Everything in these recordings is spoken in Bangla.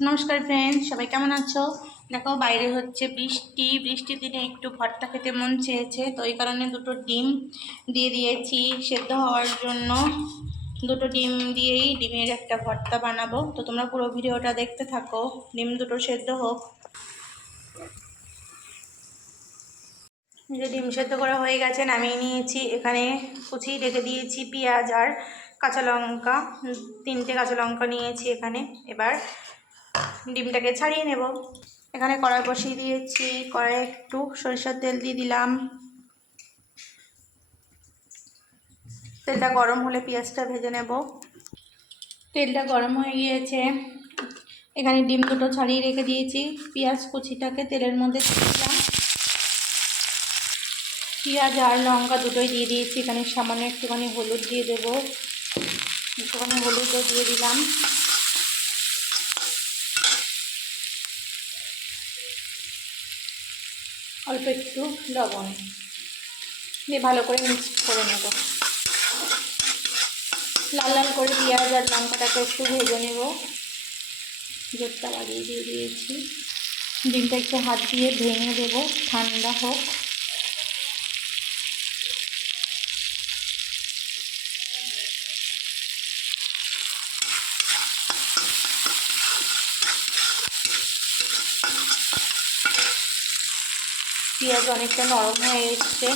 নমস্কার ফ্রেন্ড, সবাই কেমন আছো? দেখো বাইরে হচ্ছে বৃষ্টি। বৃষ্টির দিনে একটু ভর্তা খেতে মন চেয়েছে, তো এই কারণে দুটো ডিম দিয়ে দিয়েছি সেদ্ধ হওয়ার জন্য। দুটো ডিম দিয়েই ডিমের একটা ভর্তা বানাবো, তো তোমরা পুরো ভিডিওটা দেখতে থাকো। ডিম দুটো সেদ্ধ হোক। যে ডিম সেদ্ধ করা হয়ে গেছে, নামিয়ে নিয়েছি। এখানে কুচিয়ে রেখে দিয়েছি পেঁয়াজ আর কাঁচা লঙ্কা, 3টে কাঁচা লঙ্কা নিয়েছি এখানে। এবার ডিমটাকে ছাড়িয়ে নেব। এখানে কড়াই বসিয়ে দিয়েছি, কড়াই একটু সরিষার তেল দিয়ে দিলাম। তেলটা গরম হলে পেঁয়াজটা ভেজে নেব। তেলটা গরম হয়ে গিয়েছে, এখানে ডিম দুটো ছাড়িয়ে রেখে দিয়েছি। পেঁয়াজ কুচিটাকে তেলের মধ্যে দিয়ে দিলাম। পেঁয়াজ আর লঙ্কা দুটোই দিয়ে দিয়েছি। এখানে সামান্য একটুখানি হলুদ দিয়ে দেবো, একটুখানি হলুদও দিয়ে দিলাম। অল্প একটু লবণ দিয়ে ভালো করে মিক্স করে নেব। লাল লাল করে পেঁয়াজ আর লঙ্কাটাকে একটু ভেজে নেব। জোরটা লাগিয়ে দিয়ে দিয়েছি। ডিমটা একটু হাত দিয়ে ভেঙে দেবো, ঠান্ডা হোক। পেঁয়াজ অনেকটা নরম হয়ে এসছে,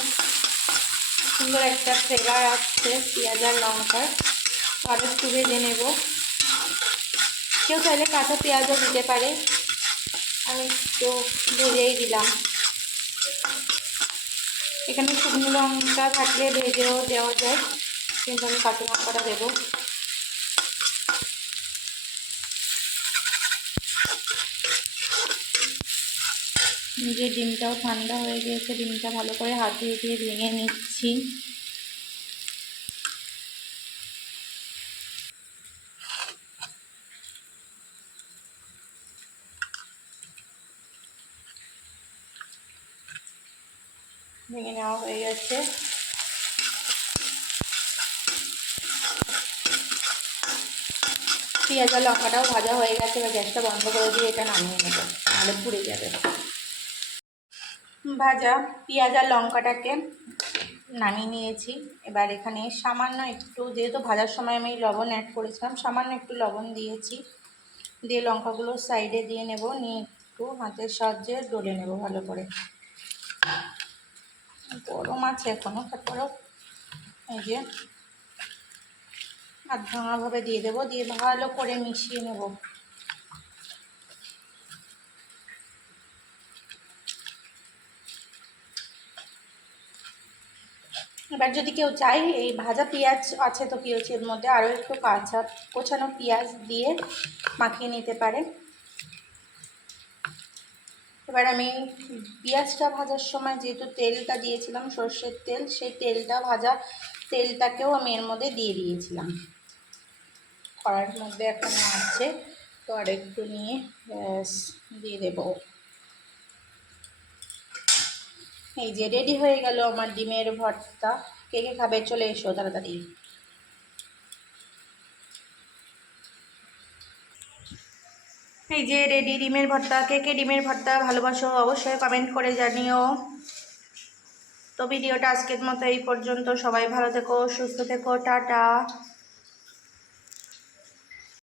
সুন্দর একটা ফ্লেভার আসছে পেঁয়াজ আর লঙ্কার। আরও একটু ভেজে নেব। কেউ চাইলে কাঁচা পেঁয়াজও দিতে পারে, আমি একটু ভেজেই দিলাম। এখানে শুকনো লঙ্কা থাকলে ভেজেও দেওয়া যায়, কিন্তু আমি কাঁচা লঙ্কাটা দেবো। যে ডিমটাও ঠান্ডা হয়ে গিয়েছে, ডিমটা ভালো করে হাত দিয়ে দিয়ে ভেঙে নিচ্ছি। ভেঙে নেওয়া হয়ে গেছে। পেঁয়াজ আর লঙ্কাটাও ভাজা হয়ে গেছে, এবার গ্যাসটা বন্ধ করে দিয়ে এটা নামিয়ে নেব, নাহলে পুড়ে যাবে। ভাজা পেঁয়াজ আর লঙ্কাটাকে নামিয়ে নিয়েছি। এবার এখানে সামান্য একটু, যেহেতু ভাজার সময় আমি লবণ অ্যাড করেছিলাম, সামান্য একটু লবণ দিয়েছি। দিয়ে লঙ্কাগুলো সাইডে দিয়ে নেব, নিয়ে একটু হাতের সাহায্যে ডলে নেব ভালো করে। গরম আছে এখনও, তারপরেও এই যে আধ ভাঙাভাবে দিয়ে দেবো, দিয়ে ভালো করে মিশিয়ে নেব। এবার যদি কেউ চায়, এই ভাজা পেঁয়াজ আছে তো কি হচ্ছে, এর মধ্যে আরও একটু কাঁচা কোচানো পেঁয়াজ দিয়ে মাখিয়ে নিতে পারে। এবার আমি পেঁয়াজটা ভাজার সময় যেহেতু তেলটা দিয়েছিলাম সর্ষের তেল, সেই তেলটা ভাজা তেলটাকেও আমি এর মধ্যে দিয়ে দিয়েছিলাম। কড়াইয়ের মধ্যে এখনো আছে, তো আর একটু নিয়ে দিয়ে দেব। এই যে রেডি হয়ে গেল আমার ডিমের ভর্তা। কে কে খাবে চলে এসো তাড়াতাড়ি। এই যে রেডি ডিমের ভর্তা। কে কে ডিমের ভর্তা ভালোবাসো অবশ্যই কমেন্ট করে জানিও। তো ভিডিওটা আজকের মতো এই পর্যন্ত। সবাই ভালো থেকো, সুস্থ থেকো, টাটা।